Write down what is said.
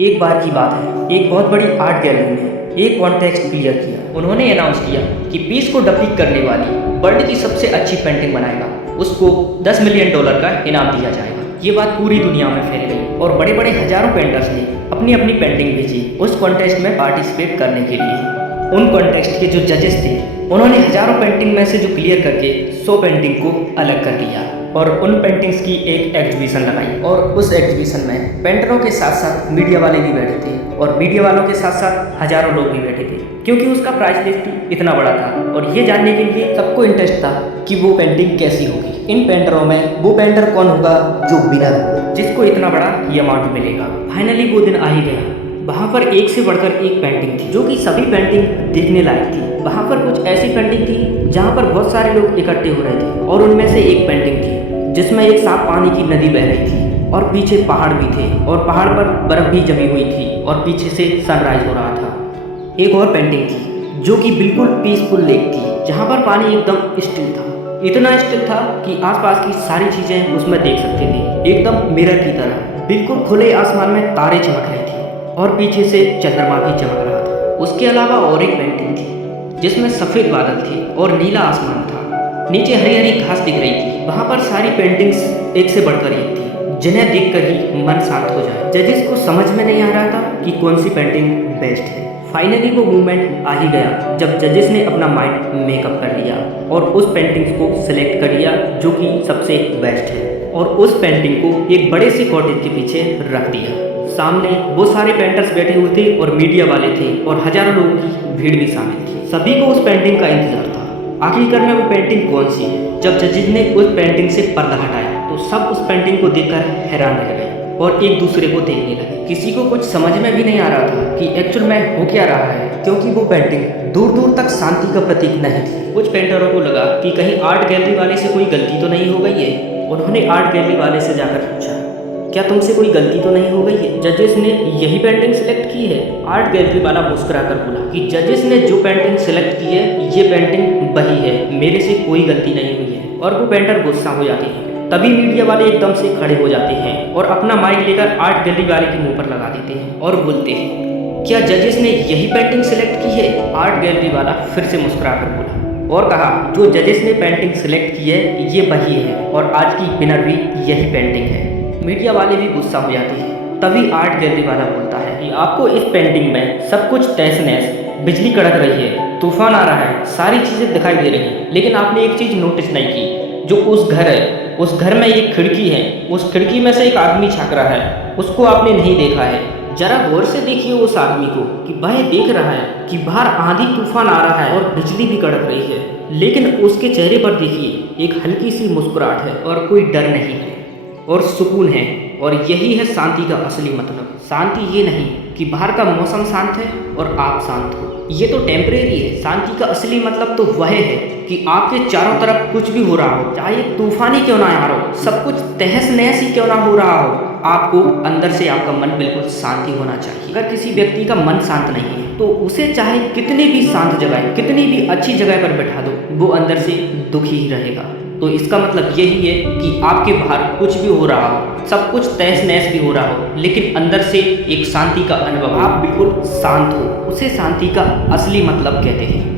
एक बार की बात है, एक बहुत बड़ी आर्ट गैलरी ने एक कॉन्टेस्ट क्लियर किया। उन्होंने अनाउंस किया कि 20 को डबलिंग करने वाली वर्ल्ड की सबसे अच्छी पेंटिंग बनाएगा उसको $10 मिलियन का इनाम दिया जाएगा। ये बात पूरी दुनिया में फैल गई और बड़े बड़े हजारों पेंटर्स ने अपनी अपनी पेंटिंग भेजी उस कॉन्टेस्ट में पार्टिसिपेट करने के लिए। उन कॉन्टेस्ट के जो जजेस थे उन्होंने हजारों पेंटिंग में से जो क्लियर करके 100 पेंटिंग को अलग कर लिया और उन पेंटिंग्स की एक एग्जीबिशन लगाई। और उस एग्जीबिशन में पेंटरों के साथ साथ मीडिया वाले भी बैठे थे और मीडिया वालों के साथ साथ हजारों लोग भी बैठे थे, क्योंकि उसका प्राइस लिस्ट इतना बड़ा था और ये जानने के लिए सबको इंटरेस्ट था कि वो पेंटिंग कैसी होगी। इन पेंटरों में वो पेंटर कौन होगा जो विनर हो, जिसको इतना बड़ा ये अमाउंट मिलेगा। फाइनली वो दिन आ ही गया। वहाँ पर एक से बढ़कर एक पेंटिंग थी जो कि सभी पेंटिंग देखने लायक थी। वहाँ पर कुछ ऐसी पेंटिंग थी जहाँ पर बहुत सारे लोग इकट्ठे हो रहे थे और उनमें से एक पेंटिंग थी जिसमें एक साफ पानी की नदी बह रही थी और पीछे पहाड़ भी थे और पहाड़ पर बर्फ भी जमी हुई थी और पीछे से सनराइज हो रहा था। एक और पेंटिंग थी जो कि बिल्कुल पीसफुल लेक थी जहाँ पर पानी एकदम स्टिल था, इतना स्टिल था कि आसपास की सारी चीजें उसमें देख सकते थे, एकदम मिरर की तरह। बिल्कुल खुले आसमान में तारे चमक रहे थे और पीछे से चंद्रमा भी चमक रहा था। उसके अलावा और एक पेंटिंग थी जिसमें सफेद बादल थे और नीला आसमान था, नीचे हरी हरी घास दिख रही थी। वहाँ पर सारी पेंटिंग्स एक से बढ़कर एक थी जिन्हें देखकर ही मन शांत हो जाए। जजेस को समझ में नहीं आ रहा था कि कौन सी पेंटिंग बेस्ट है। फाइनली वो मूवमेंट आ ही गया जब जजेस ने अपना माइंड मेकअप कर लिया और उस पेंटिंग्स को सिलेक्ट कर लिया जो कि सबसे बेस्ट है और उस पेंटिंग को एक बड़े से कॉटेज के पीछे रख दिया। सामने वो सारे पेंटर्स बैठे हुए थे और मीडिया वाले थे और हजारों लोगों की भीड़ भी शामिल थी। सभी को उस पेंटिंग का इंतजार था आखिरकार में वो पेंटिंग कौन सी है। जब जजेस ने उस पेंटिंग से पर्दा हटाया तो सब उस पेंटिंग को देखकर हैरान रह गए और एक दूसरे को देखने लगे। किसी को कुछ समझ में भी नहीं आ रहा था कि एक्चुअल में हो क्या रहा है, क्योंकि वो पेंटिंग दूर दूर तक शांति का प्रतीक नहीं थी। कुछ पेंटरों को लगा कि कहीं आर्ट गैलरी वाले से कोई गलती तो नहीं हो गई है। उन्होंने आर्ट गैलरी वाले से जाकर पूछा, क्या तुमसे कोई गलती तो नहीं हो गई है? जजेस ने यही पेंटिंग सिलेक्ट की है। आर्ट गैलरी वाला मुस्कुराकर बोला कि जजेस ने जो पेंटिंग सिलेक्ट की है ये पेंटिंग वही है, मेरे से कोई गलती नहीं हुई है। और वो पेंटर गुस्सा हो जाते हैं। तभी मीडिया वाले एकदम से खड़े हो जाते हैं और अपना माइक लेकर आर्ट गैलरी वाले के मुंह पर लगा देते हैं और बोलते हैं, क्या जजेस ने यही पेंटिंग सिलेक्ट की है? आर्ट गैलरी वाला फिर से मुस्कुराकर बोला और कहा, जो जजेस ने पेंटिंग सिलेक्ट की है ये वही है और आज की विनर भी यही पेंटिंग है। मीडिया वाले भी गुस्सा हो जाते हैं। तभी आर्ट गैलरी वाला बोलता है कि आपको इस पेंटिंग में सब कुछ तहस नहस, बिजली कड़क रही है, तूफान आ रहा है, सारी चीज़ें दिखाई दे रही हैं, लेकिन आपने एक चीज़ नोटिस नहीं की, जो उस घर है उस घर में एक खिड़की है, उस खिड़की में से एक आदमी झांक रहा है, उसको आपने नहीं देखा है। जरा गौर से देखिए उस आदमी को कि वह देख रहा है कि बाहर आंधी तूफान आ रहा है और बिजली भी कड़क रही है, लेकिन उसके चेहरे पर देखिए एक हल्की सी मुस्कुराहट है और कोई डर नहीं है और सुकून है। और यही है शांति का असली मतलब। शांति ये नहीं कि बाहर का मौसम शांत है और आप शांत हो, ये तो टेम्परेरी है। शांति का असली मतलब तो वह है कि आपके चारों तरफ कुछ भी हो रहा हो, चाहे तूफान ही क्यों ना आ रहा हो, सब कुछ तहस नहस ही क्यों ना हो रहा हो, आपको अंदर से आपका मन बिल्कुल शांति होना चाहिए। अगर किसी व्यक्ति का मन शांत नहीं है तो उसे चाहे कितनी भी शांत जगह, कितनी भी अच्छी जगह पर बैठा दो, वो अंदर से दुखी ही रहेगा। तो इसका मतलब यही है कि आपके बाहर कुछ भी हो रहा हो, सब कुछ तहस नहस भी हो रहा हो, लेकिन अंदर से एक शांति का अनुभव, आप बिल्कुल शांत हो, उसे शांति का असली मतलब कहते हैं।